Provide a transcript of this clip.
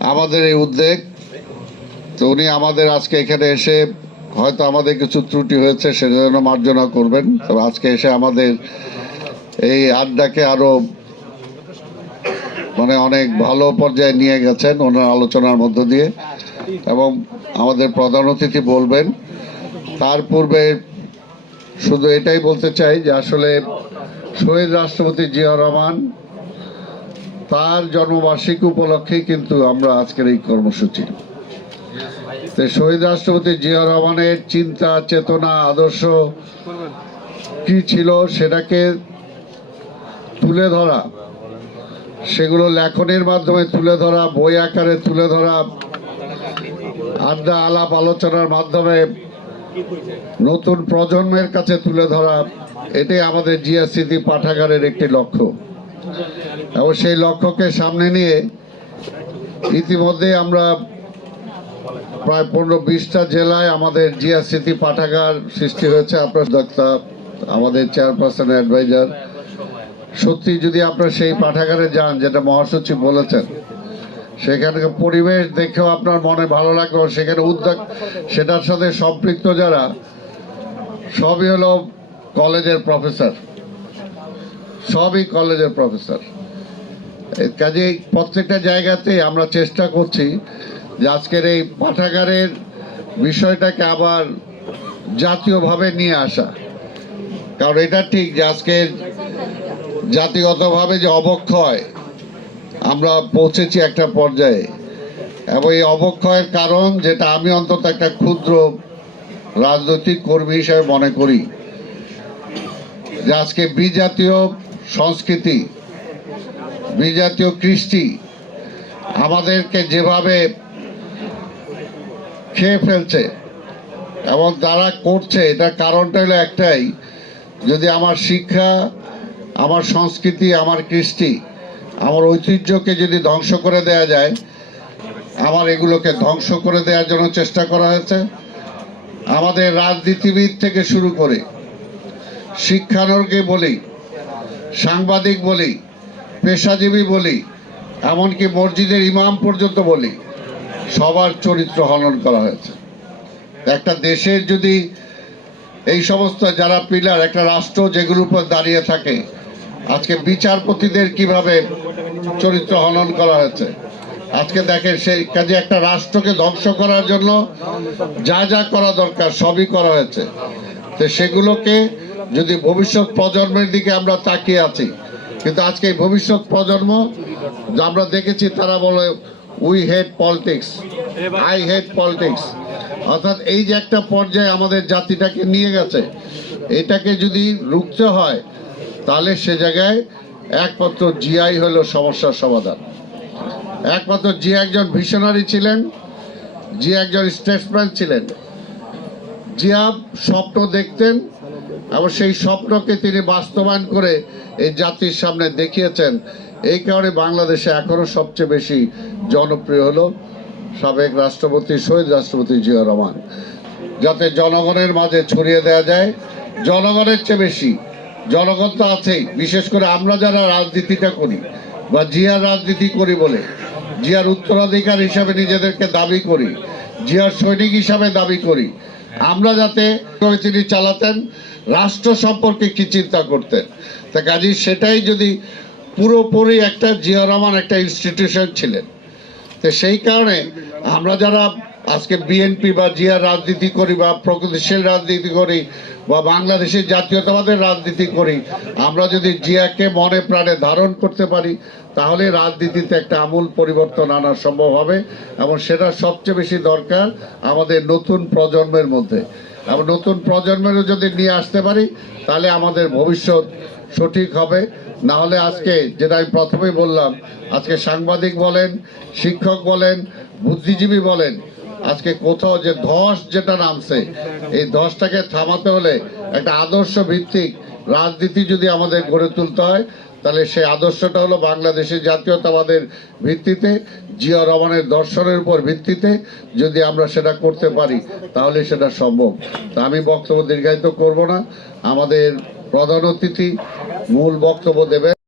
আমাদের এই উদ্বেগ তো উনি আমাদের আজকে এখানে এসে হয়তো আমাদের কিছু ত্রুটি হয়েছে, সেজন্য মার্জনা করবেন। তবে আজকে এসে আমাদের এই আড্ডাকে আরও মানে অনেক ভালো পর্যায়ে নিয়ে গেছেন ওনার আলোচনার মধ্য দিয়ে। এবং আমাদের প্রধান অতিথি বলবেন, তার পূর্বে শুধু এটাই বলতে চাই যে আসলে শহীদ রাষ্ট্রপতি জিয়া রহমান তার জন্মবার্ষিকী উপলক্ষেই কিন্তু আমরা আজকের এই কর্মসূচি। শহীদ রাষ্ট্রপতি জিয়া রহমানের চিন্তা, চেতনা, আদর্শ কি ছিল সেটাকে তুলে ধরা, সেগুলো লেখনের মাধ্যমে তুলে ধরা, বই আকারে তুলে ধরা, আড্ডা আলাপ আলোচনার মাধ্যমে নতুন প্রজন্মের কাছে তুলে ধরা, এটাই আমাদের জিয়াসিদি পাঠাগারের একটি লক্ষ্য। এবং সেই লক্ষ্যকে সামনে নিয়ে ইতিমধ্যে আমরা প্রায় পনেরো বিশটা জেলায় আমাদের জিয়া স্মৃতি পাঠাগার সৃষ্টি হয়েছে। আপনার ডাক্তার আমাদের চেয়ারপারসন, অ্যাডভাইজার। সত্যি যদি আপনারা সেই পাঠাগারে যান, যেটা মহাসচিব বলেছেন সেখানকার পরিবেশ দেখেও আপনার মনে ভালো লাগবে সেখানে উদ্যোগ, সেটার সাথে সম্পৃক্ত যারা, সবই হলো কলেজের প্রফেসর। সবই কলেজের প্রফেসর। কাজে প্রত্যেকটা জায়গাতে আমরা চেষ্টা করছি যে আজকের এই পাঠাগারের বিষয়টাকে আবার জাতীয়ভাবে নিয়ে আসা। কারণ এটা ঠিক যে আজকের জাতিগতভাবে যে অবক্ষয়, আমরা পৌঁছেছি একটা পর্যায়ে। এবং এই অবক্ষয়ের কারণ যেটা আমি অন্তত একটা ক্ষুদ্র রাজনৈতিক কর্মী হিসেবে মনে করি, যে আজকে বিজাতীয় সংস্কৃতি, বিজাতীয় কৃষ্টি আমাদেরকে যেভাবে খেয়ে ফেলছে এবং তারা করছে, এটার কারণটা হলো একটাই, যদি আমার শিক্ষা, আমার সংস্কৃতি, আমার কৃষ্টি, আমার ঐতিহ্যকে যদি ধ্বংস করে দেয়া যায়, আমার এগুলোকে ধ্বংস করে দেওয়ার জন্য চেষ্টা করা হয়েছে। আমাদের রাজনীতিবিদ থেকে শুরু করে শিক্ষানরকে বলি সাংবাদিক বলি, পেশাজীবী বলি, এমনকি মসজিদের ইমাম পর্যন্ত বলি, সবার চরিত্র হনন করা হয়েছে। একটা দেশের যদি এই সমস্ত যারা পিলার, একটা রাষ্ট্র যেগুলোর উপর দাঁড়িয়ে থাকে, আজকে বিচারপতিদের কীভাবে চরিত্র হনন করা হয়েছে? আজকে দেখেন সেই কাজে একটা রাষ্ট্রকে ধ্বংস করার জন্য যা যা করা দরকার সবই করা হয়েছে। তো সেগুলোকে যদি ভবিষ্যৎ প্রজন্মের দিকে আমরা তাকিয়ে আছি। কিন্তু আজকে ভবিষ্যৎ প্রজন্ম আমরা দেখেছি, তারা বলে we hate politics I hate politics অর্থাৎ এই যে একটা পর্যায়ে আমাদের জাতিটাকে নিয়ে গেছে, এটাকে যদি রুখতে হয়, তাহলে সে জায়গায় একমাত্র জিআই হলো সমস্যার সমাধান। একমাত্র জি একজন ভিশনারি ছিলেন জি একজন স্টেটসম্যান ছিলেন। জিয়া স্বপ্ন দেখতেন এবং সেই স্বপ্নকে তিনি বাস্তবায়ন করে এই জাতির সামনে দেখিয়েছেন। এই কারণে বাংলাদেশে এখনও সবচেয়ে বেশি জনপ্রিয় হলো সাবেক রাষ্ট্রপতি, শহীদ রাষ্ট্রপতি জিয়া রহমান। যাতে জনগণের মাঝে ছড়িয়ে দেওয়া যায়। জনগণের চেয়ে বেশি, জনগণ তো আছেই। বিশেষ করে আমরা যারা রাজনীতিটা করি বা জিয়ার রাজনীতি করি বলে, জিয়ার উত্তরাধিকার হিসাবে নিজেদেরকে দাবি করি, জিয়ার সৈনিক হিসাবে দাবি করি আমরা যাতে তিনি চালাতেন, রাষ্ট্র সম্পর্কে কি চিন্তা করতেন? তা কাজী, সেটাই যদি পুরোপুরি একটা জিয়া রহমান একটা ইনস্টিটিউশন ছিলেন, তো সেই কারণে আমরা যারা আজকে বিএনপি বা জিয়ার রাজনীতি করি বা প্রগতিশীল রাজনীতি করি বা বাংলাদেশের জাতীয়তাবাদের রাজনীতি করি, আমরা যদি জিয়াকে মনে প্রাণে ধারণ করতে পারি, তাহলে রাজনীতিতে একটা আমূল পরিবর্তন আনা সম্ভব হবে এবং সেটা সবচেয়ে বেশি দরকার আমাদের নতুন প্রজন্মের মধ্যে। এবং নতুন প্রজন্মেরও যদি নিয়ে আসতে পারি, তাহলে আমাদের ভবিষ্যৎ সঠিক হবে। না হলে আজকে যেটা আমি প্রথমেই বললাম, আজকে সাংবাদিক বলেন, শিক্ষক বলেন, বুদ্ধিজীবী বলেন আজকে কোথাও যে ধস যেটা নামছে, এই ধসটাকে থামাতে হলে একটা আদর্শ ভিত্তিক রাজনীতি যদি আমাদের গড়ে তুলতে হয়, তাহলে সেই আদর্শটা হলো বাংলাদেশের জাতীয়তাবাদের ভিত্তিতে, জিয়া রহমানের দর্শনের উপর ভিত্তিতে যদি আমরা সেটা করতে পারি, তাহলে সেটা সম্ভব। তা আমি বক্তব্য দীর্ঘায়িত করব না। আমাদের প্রধান অতিথি মূল বক্তব্য দেবেন।